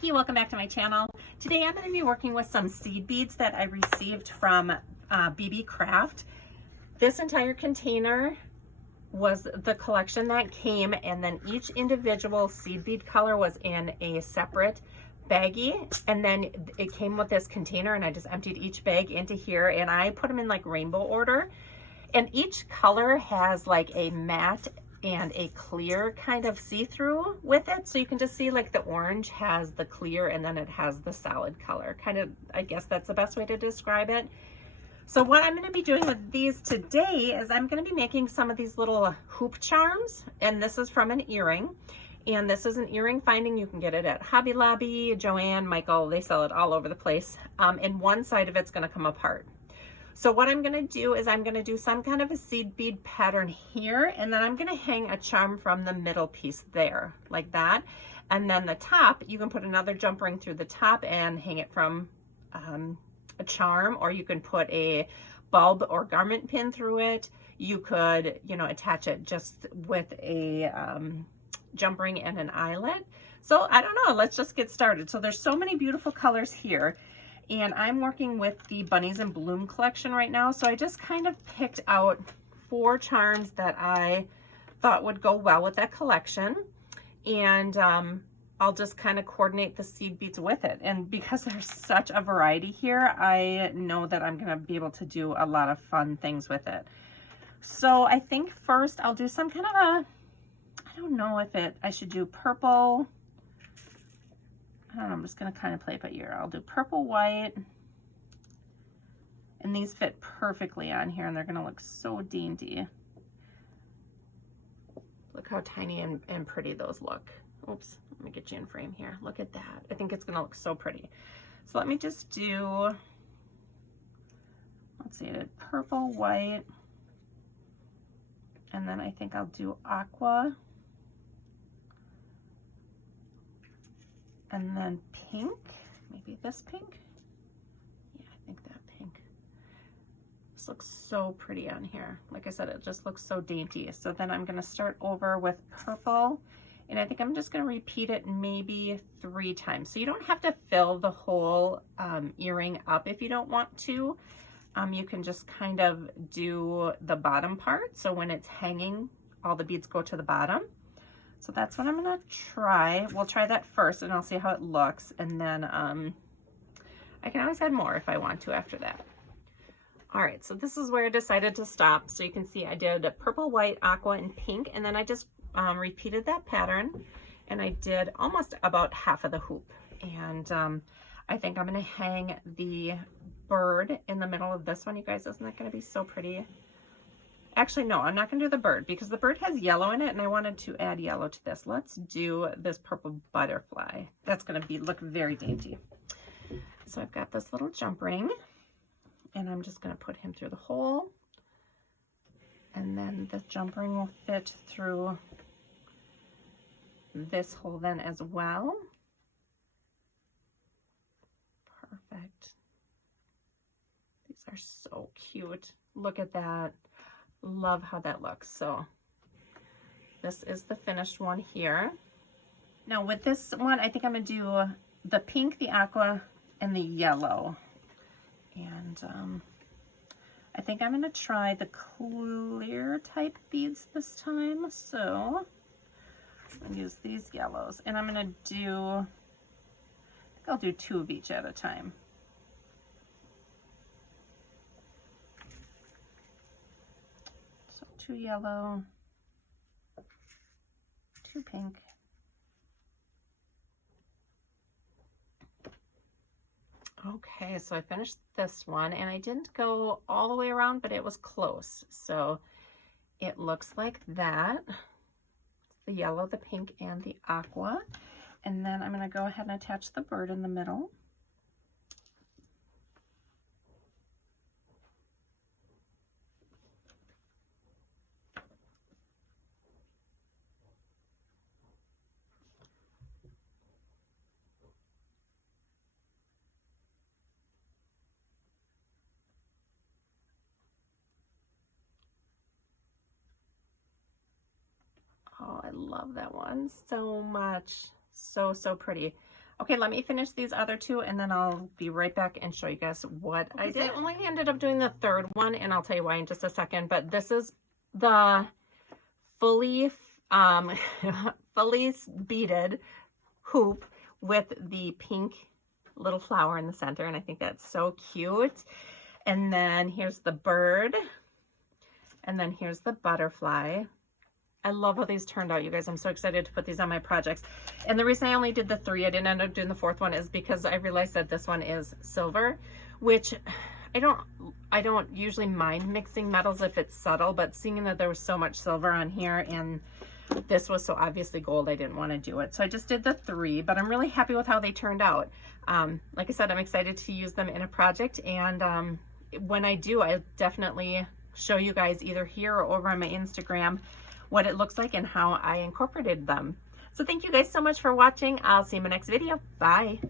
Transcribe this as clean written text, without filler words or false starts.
Nikki, welcome back to my channel. Today I'm going to be working with some seed beads that I received from BB Craft. This entire container was the collection that came, and then each individual seed bead color was in a separate baggie, and then it came with this container, and I just emptied each bag into here, and I put them in like rainbow order. And each color has like a matte and a clear kind of see-through with it. So you can just see like the orange has the clear and then it has the solid color. Kind of, I guess that's the best way to describe it. So what I'm gonna be doing with these today is I'm gonna be making some of these little hoop charms. And this is from an earring. And this is an earring finding. You can get it at Hobby Lobby, Joann, Michael, they sell it all over the place. And one side of it's gonna come apart. So what I'm gonna do is I'm gonna do some kind of a seed bead pattern here, and then I'm gonna hang a charm from the middle piece there, like that. And then the top, you can put another jump ring through the top and hang it from a charm, or you can put a bulb or garment pin through it. You could, you know, attach it just with a jump ring and an eyelet. So I don't know, let's just get started. So there's so many beautiful colors here. And I'm working with the Bunnies in Bloom collection right now. So I just kind of picked out 4 charms that I thought would go well with that collection. And I'll just kind of coordinate the seed beads with it. And because there's such a variety here, I know that I'm gonna be able to do a lot of fun things with it. So I think first I'll do some kind of a, I don't know if I should do purple. I'm just going to kind of play it by ear. I'll do purple, white, and these fit perfectly on here, and they're going to look so dainty. Look how tiny and pretty those look. Oops, let me get you in frame here. Look at that. I think it's going to look so pretty. So let me just do, let's see, I did purple, white, and then I think I'll do aqua. And then pink, maybe this pink. Yeah, I think that pink. This looks so pretty on here. Like I said, it just looks so dainty. So then I'm gonna start over with purple, and I think I'm just gonna repeat it maybe 3 times. So you don't have to fill the whole earring up if you don't want to. You can just kind of do the bottom part. So when it's hanging, all the beads go to the bottom. So that's what I'm gonna try. We'll try that first and I'll see how it looks. And then I can always add more if I want to after that. All right, so this is where I decided to stop. So you can see I did a purple, white, aqua, and pink. And then I just repeated that pattern, and I did almost about half of the hoop. And I think I'm gonna hang the bird in the middle of this one. You guys, isn't that gonna be so pretty? Actually, no, I'm not gonna do the bird because the bird has yellow in it and I wanted to add yellow to this. Let's do this purple butterfly. That's gonna look very dainty. So I've got this little jump ring, and I'm just gonna put him through the hole. And then the jump ring will fit through this hole then as well. Perfect. These are so cute. Look at that. Love how that looks. So this is the finished one here. Now with this one, I think I'm gonna do the pink, the aqua, and the yellow. And I think I'm gonna try the clear type beads this time. So I'm gonna use these yellows, and I'm gonna do, I think I'll do 2 of each at a time. So 2 yellow, 2 pink, okay, so I finished this one, and I didn't go all the way around, but it was close. So it looks like that. It's the yellow, the pink, and the aqua. And then I'm gonna go ahead and attach the bird in the middle. Oh, I love that one so much. So, so pretty. Okay, let me finish these other two and then I'll be right back and show you guys what I did. I only ended up doing the third one and I'll tell you why in just a second, but this is the fully beaded hoop with the pink little flower in the center, and I think that's so cute. And then here's the bird, and then here's the butterfly. I love how these turned out, you guys. I'm so excited to put these on my projects. And the reason I only did the 3, I didn't end up doing the 4th one, is because I realized that this one is silver, which I don't usually mind mixing metals if it's subtle, but seeing that there was so much silver on here and this was so obviously gold, I didn't want to do it. So I just did the 3, but I'm really happy with how they turned out. Like I said, I'm excited to use them in a project, and when I do, I'll definitely show you guys either here or over on my Instagram what it looks like and how I incorporated them. So thank you guys so much for watching. I'll see you in my next video. Bye.